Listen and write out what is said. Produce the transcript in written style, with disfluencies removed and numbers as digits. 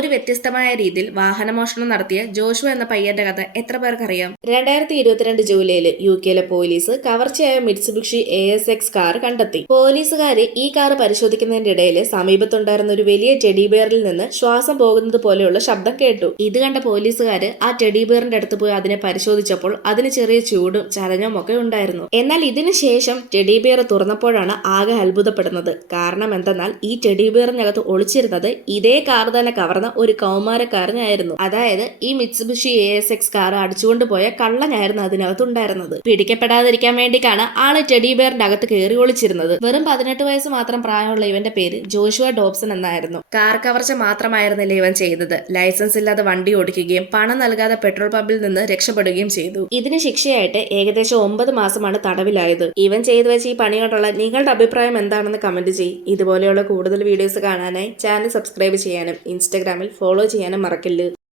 ഒരു വ്യത്യസ്തമായ രീതിയിൽ വാഹനമോഷണം നടത്തിയ ജോഷുവ എന്ന പയ്യന്റെ കഥ എത്ര പേർക്കറിയാം? 2022 ജൂലൈയിൽ UK police കവർച്ചയായ Mitsubishi ASX car കണ്ടെത്തി. പോലീസുകാര് ഈ കാർ പരിശോധിക്കുന്നതിന്റെ ഇടയിൽ സമീപത്തുണ്ടായിരുന്ന ഒരു വലിയ ടെഡി ബെയറിൽ നിന്ന് ശ്വാസം പോകുന്നത് പോലെയുള്ള ശബ്ദം കേട്ടു. ഇത് കണ്ട പോലീസുകാര് ആ ടെഡി ബെയറിന്റെ അടുത്ത് പോയി അതിനെ പരിശോധിച്ചപ്പോൾ അതിന് ചെറിയ ചൂടും ചലനവും ഒക്കെ ഉണ്ടായിരുന്നു. എന്നാൽ ഇതിനു ശേഷം ടെഡി ബെയർ തുറന്നപ്പോഴാണ് ആകെ അത്ഭുതപ്പെടുന്നത്. കാരണം എന്തെന്നാൽ ഈ ടെഡി ബെയറിനകത്ത് ഒളിച്ചിരുന്നത് ഇതേ കാർ തന്നെ കവർന്ന ഒരു കൗമാരക്കാരനായിരുന്നു. അതായത് ഈ മിറ്റ്സുബിഷി ASX കാർ അടിച്ചുകൊണ്ടുപോയ കള്ളനായിരുന്നു അതിനകത്തുണ്ടായിരുന്നത്. പിടിക്കപ്പെടാതിരിക്കാൻ വേണ്ടിക്കാണ് ആള് ടെഡി ബെയറിന്റെ അകത്ത് കയറി ഒളിച്ചിരുന്നത്. വെറും 18 വയസ്സ് മാത്രം പ്രായമുള്ള ഇവന്റെ പേര് ജോഷുവ ഡോബ്സൺ എന്നായിരുന്നു. കാർ കവർച്ച മാത്രമായിരുന്നില്ല ഇവൻ ചെയ്തത്. ലൈസൻസ് ഇല്ലാതെ വണ്ടി ഓടിക്കുകയും പണം നൽകാതെ പെട്രോൾ പമ്പിൽ നിന്ന് രക്ഷപ്പെടുകയും ചെയ്തു. ഇതിന് ശിക്ഷയായിട്ട് ഏകദേശം 9 മാസമാണ് തടവിലായത്. ഇവൻ ചെയ്തു വെച്ച ഈ പണി കൊണ്ടുള്ള നിങ്ങളുടെ അഭിപ്രായം എന്താണെന്ന് കമന്റ് ചെയ്യ്. ഇതുപോലെയുള്ള കൂടുതൽ വീഡിയോസ് കാണാനായി ചാനൽ സബ്സ്ക്രൈബ് ചെയ്യാനും ഇൻസ്റ്റഗ്രാമിൽ ഫോളോ ചെയ്യാനും മറക്കല്ല്.